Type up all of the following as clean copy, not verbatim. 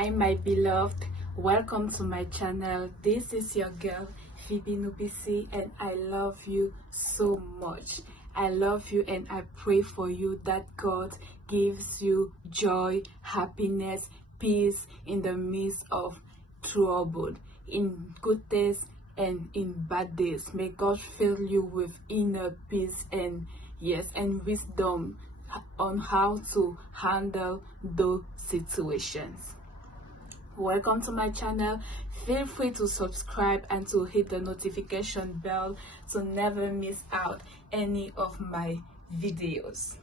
Hi my beloved, welcome to my channel. This is your girl Phoebe Noubissi and I love you so much. I love you and I pray for you that God gives you joy, happiness, peace in the midst of trouble, in good days and in bad days. May God fill you with inner peace and wisdom on how to handle those situations. Welcome to my channel. Feel free to subscribe and to hit the notification bell to never miss out any of my videos.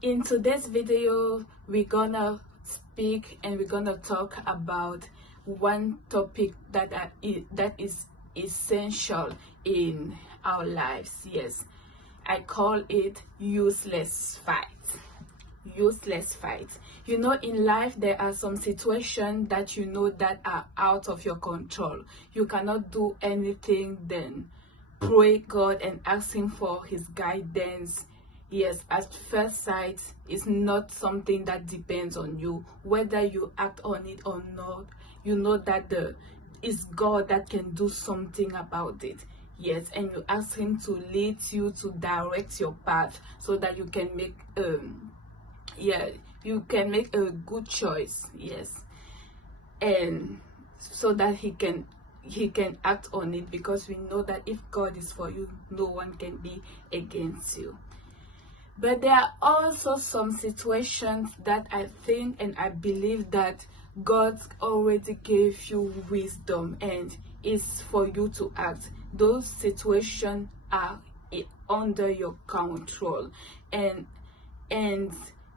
In today's video, we're gonna speak and we're gonna talk about one topic that is essential in our lives. Yes, I call it useless fight. Useless fight. You know, in life there are some situations that you know that are out of your control. You cannot do anything. Then pray God and ask him for his guidance. Yes, at first sight, it's not something that depends on you. Whether you act on it or not, you know that it's God that can do something about it. Yes, and you ask him to lead you, to direct your path so that you can make you can make a good choice. Yes, and so that he can act on it, because we know that if God is for you, no one can be against you. But there are also some situations that I think and I believe that God already gave you wisdom and is for you to act. Those situations are under your control, and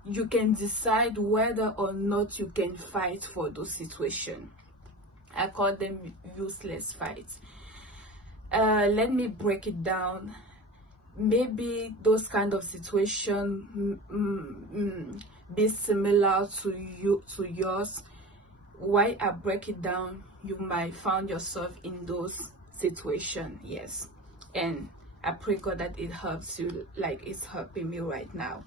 you can decide whether or not you can fight for those situations. I call them useless fights. Let me break it down. Maybe those kind of situations be similar to yours. While I break it down, you might find yourself in those situations. Yes, and I pray God that it helps you like it's helping me right now.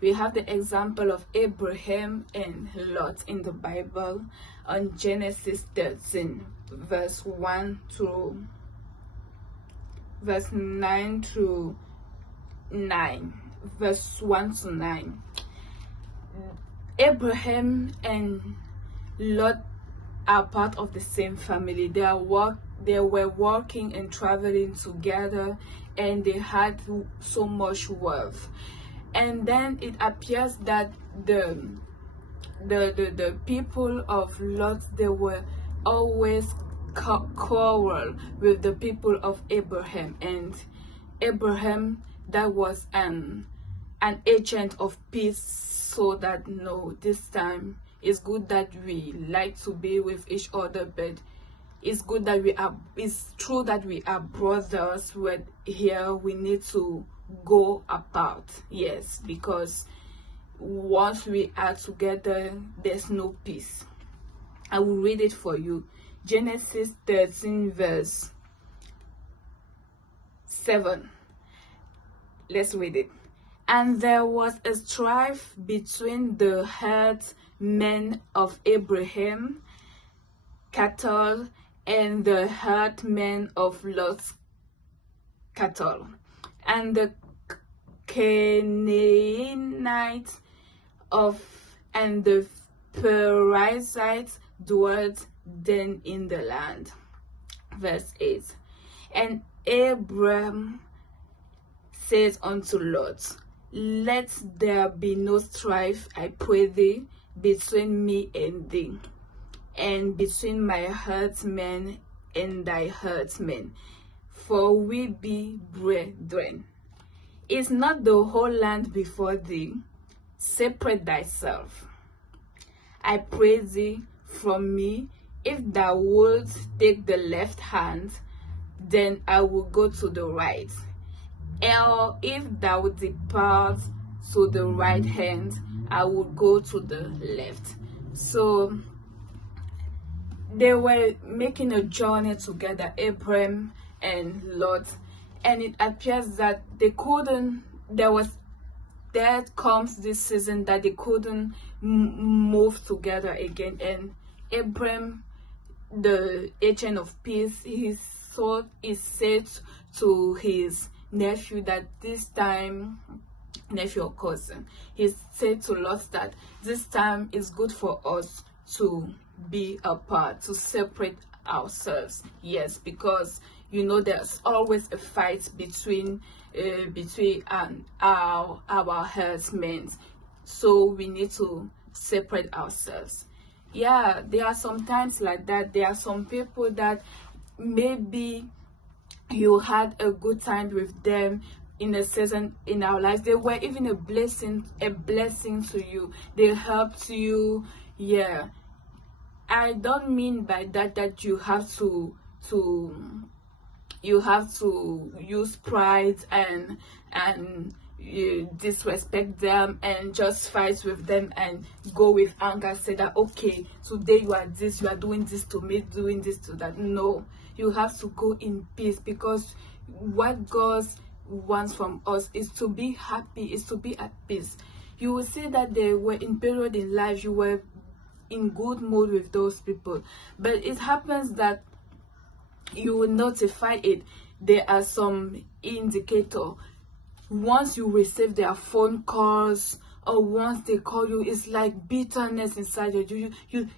We have the example of Abraham and Lot in the Bible on Genesis 13, verse 9 to 9. Abraham and Lot are part of the same family. They were working and traveling together, and they had so much wealth. And then it appears that the people of Lot, they were always quarrel with the people of Abraham. And Abraham, that was an agent of peace, so that no, this time it's good that we like to be with each other, but it's good that it's true that we are brothers, but here we need to go apart. Yes, because once we are together, there's no peace. I will read it for you. Genesis 13, verse 7. Let's read it. And there was a strife between the herdsmen of Abraham cattle and the herdsmen of Lot's cattle. And the Canaanites and the Perizzites dwelt then in the land. Verse 8. And Abram said unto Lot, Let there be no strife, I pray thee, between me and thee, and between my herdsmen and thy herdsmen, for we be brethren. Is not the whole land before thee? Separate thyself, I pray thee, from me. If thou wilt take the left hand, then I will go to the right. Or if thou depart to the right hand, I will go to the left. So they were making a journey together, Abraham and Lot, and it appears that there comes this season that they couldn't move together again. And Abram, the agent of peace, he said to his nephew that this time, nephew or cousin, he said to Lot that this time is good for us to be apart, to separate ourselves. Yes, because there's always a fight between our herdsmen, so we need to separate ourselves. Yeah, there are some times like that. There are some people that maybe you had a good time with them in a season in our lives. They were even a blessing to you. They helped you. Yeah, I don't mean by that you have to use pride and you disrespect them and just fight with them and go with anger, say that okay, today you are doing this to me, doing this to that. No, you have to go in peace, because what God wants from us is to be happy, is to be at peace. You will see that there were in period in life you were in good mood with those people, but it happens that you will notify it. There are some indicator. Once you receive their phone calls or once they call you, it's like bitterness inside you.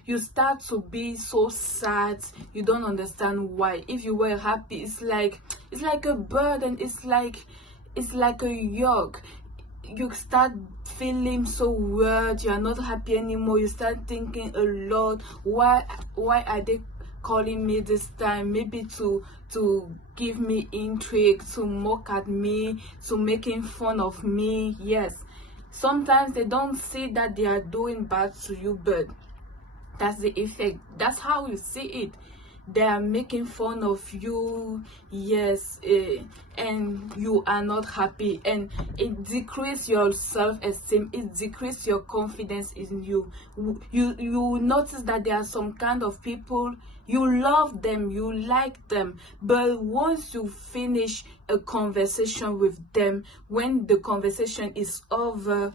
You start to be so sad. You don't understand why. If you were happy, it's like a burden. It's like a yoke. You start feeling so weird. You are not happy anymore. You start thinking a lot. Why are they calling me this time? Maybe to give me intrigue, to mock at me, to making fun of me. Yes, sometimes they don't see that they are doing bad to you, but that's the effect. That's how you see it. They are making fun of you. Yes, and you are not happy, and it decreases your self-esteem, it decreases your confidence in you. You notice that there are some kind of people, you love them, you like them, but once you finish a conversation with them, when the conversation is over,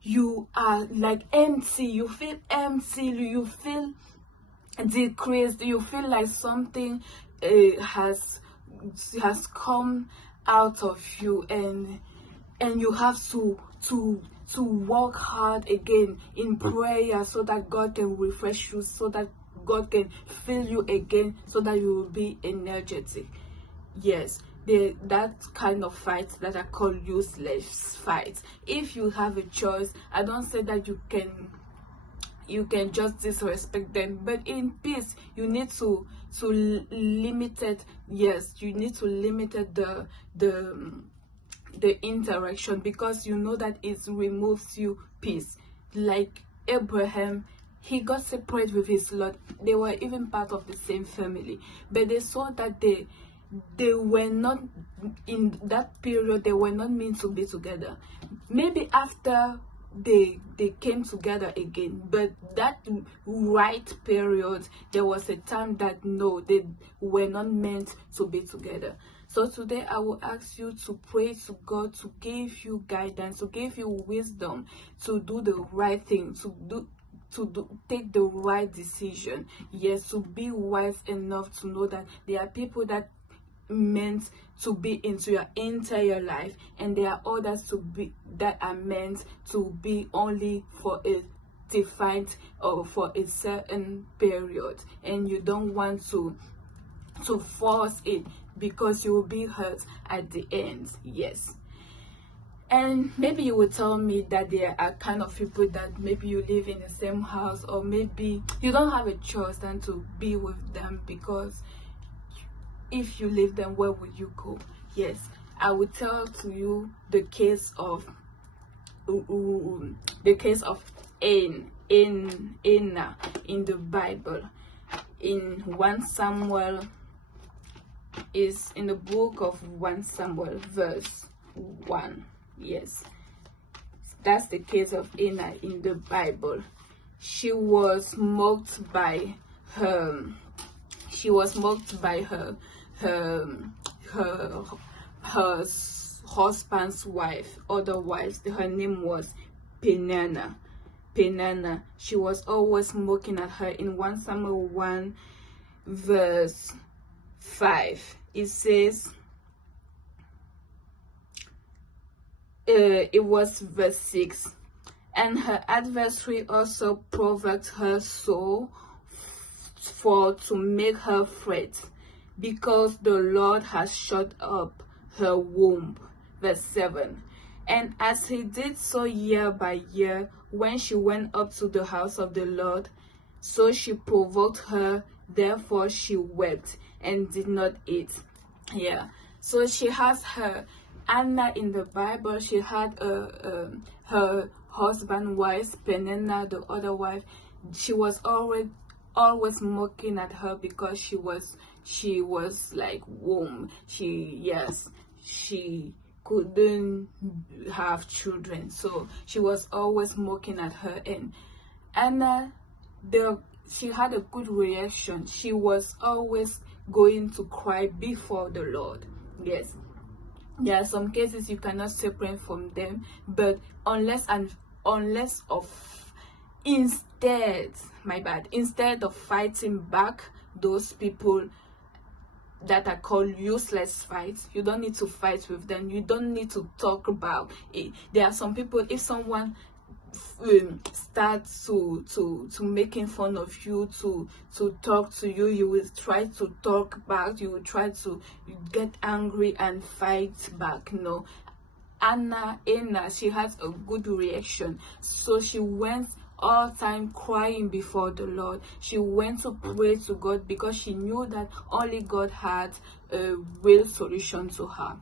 you are like empty. You feel empty. You feel decreased. You feel like something has come out of you, and you have to work hard again in prayer, so that God can refresh you, so that God can fill you again, so that you will be energetic. Yes, that kind of fights that are called useless fights. If you have a choice, I don't say that you can just disrespect them, but in peace you need to limit it. Yes, you need to limit the interaction, because you know that it removes you peace. Like Abraham, he got separated with his Lord. They were even part of the same family, but they saw that they were not, in that period they were not meant to be together. Maybe after they came together again, but that right period, there was a time that no, they were not meant to be together. So today I will ask you to pray to God to give you guidance, to give you wisdom, to do the right thing, take the right decision. Yes, to be wise enough to know that there are people that meant to be into your entire life, and there are others that are meant to be only for a defined or for a certain period, and you don't want to force it, because you will be hurt at the end. Yes. And maybe you will tell me that there are kind of people that maybe you live in the same house, or maybe you don't have a choice than to be with them, because if you leave them, where would you go? Yes, I will tell to you the case of Anna in the Bible. In 1 Samuel, is in the book of 1 Samuel verse 1. Yes, that's the case of Anna in the Bible. She was mocked by her husband's wife. Otherwise, her name was Peninnah. Peninnah. She was always mocking at her. In 1 Samuel 1 verse 5, it says, it was verse 6, and her adversary also provoked her so for to make her fret, because the Lord has shut up her womb. Verse 7, and as he did so year by year, when she went up to the house of the Lord, so she provoked her, therefore she wept and did not eat. Yeah, so she has her Anna in the Bible. She had her husband wife, Peninnah, the other wife. She was always mocking at her because she was like womb. She couldn't have children, so she was always mocking at her. And Anna, she had a good reaction. She was always going to cry before the Lord. Yes, there are some cases you cannot separate from them, but instead of fighting back those people that are called useless fights, you don't need to fight with them. You don't need to talk about it. There are some people, if someone starts to making fun of you, to talk to you, you will try to talk back. You will try to get angry and fight back. No, Anna, she has a good reaction, so she went all time crying before the Lord. She went to pray to God because she knew that only God had a real solution to her.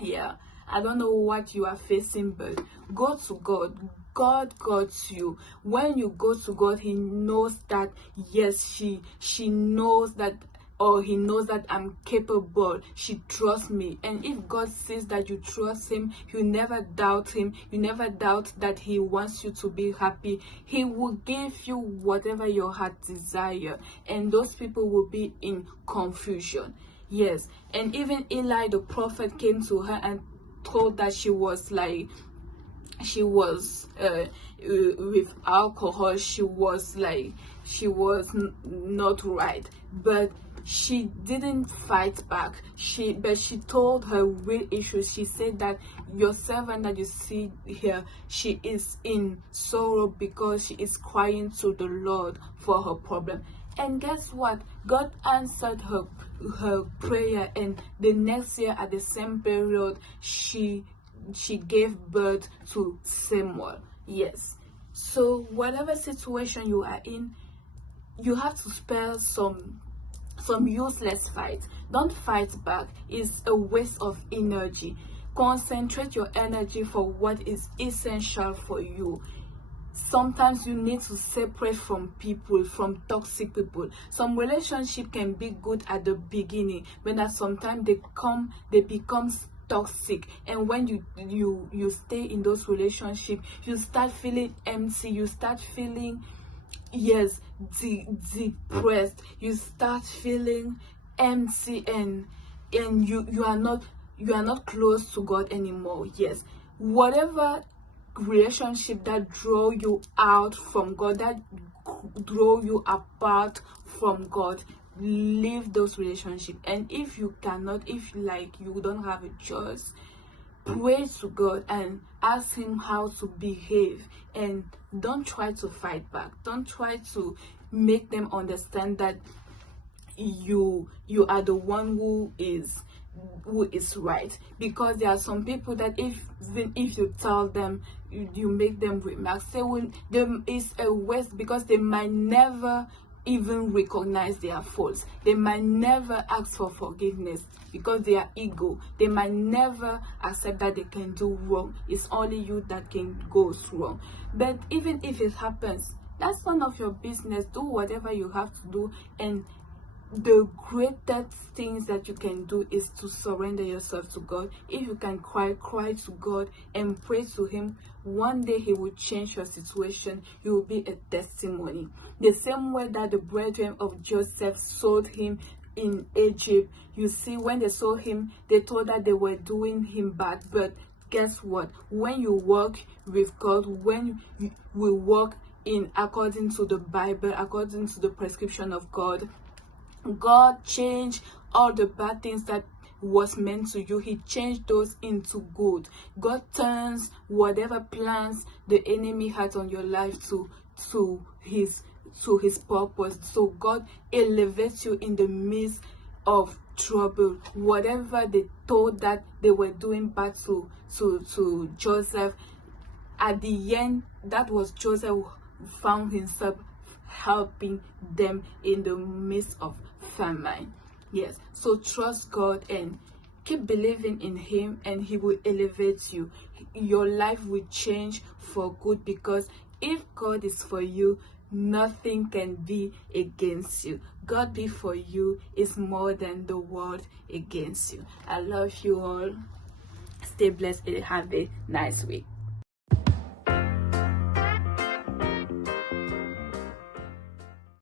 Yeah, I don't know what you are facing, but go to God. God got you. When you go to God, he knows that, yes, she knows that, or he knows that I'm capable. She trusts me. And if God sees that you trust him, you never doubt him, you never doubt that he wants you to be happy, he will give you whatever your heart desire. And those people will be in confusion. Yes. And even Eli the prophet came to her and told that she was with alcohol. She was not right, but she didn't fight back. She told her real issues. She said that your servant that you see here, she is in sorrow because she is crying to the Lord for her problem. And guess what? God answered her prayer, and the next year at the same period, she gave birth to Samuel. Yes. So whatever situation you are in, you have to spare some useless fight. Don't fight back. It's a waste of energy. Concentrate your energy for what is essential for you. Sometimes you need to separate from people, from toxic people. Some relationship can be good at the beginning, but at sometimes they become toxic, and when you stay in those relationships, you start feeling empty. You start feeling, yes, depressed. You start feeling empty, and you are not close to God anymore. Yes, whatever relationship that draw you out from God, that draw you apart from God, leave those relationships. And if you cannot, if you don't have a choice, pray to God and ask him how to behave, and don't try to fight back. Don't try to make them understand that you are the one who is right, because there are some people that even if you tell them, you make them remarks, it's a waste, because they might never even recognize their faults. They might never ask for forgiveness because they are ego. They might never accept that they can do wrong. It's only you that can go wrong. But even if it happens, that's none of your business. Do whatever you have to do, and the greatest things that you can do is to surrender yourself to God. If you can cry to God and pray to him, one day he will change your situation. You will be a testimony. The same way that the brethren of Joseph sold him in Egypt, you see, when they saw him, they thought that they were doing him bad, but guess what? When you walk with God, when we walk in according to the Bible, according to the prescription of God, God changed all the bad things that was meant to you. He changed those into good. God turns whatever plans the enemy had on your life to his purpose. So God elevates you in the midst of trouble. Whatever they thought that they were doing bad to Joseph, at the end, that was Joseph who found himself helping them in the midst of famine. Yes, so trust God and keep believing in him, and he will elevate you. Your life will change for good, because if God is for you, nothing can be against you. God be for you is more than the world against you. I love you all. Stay blessed and have a nice week.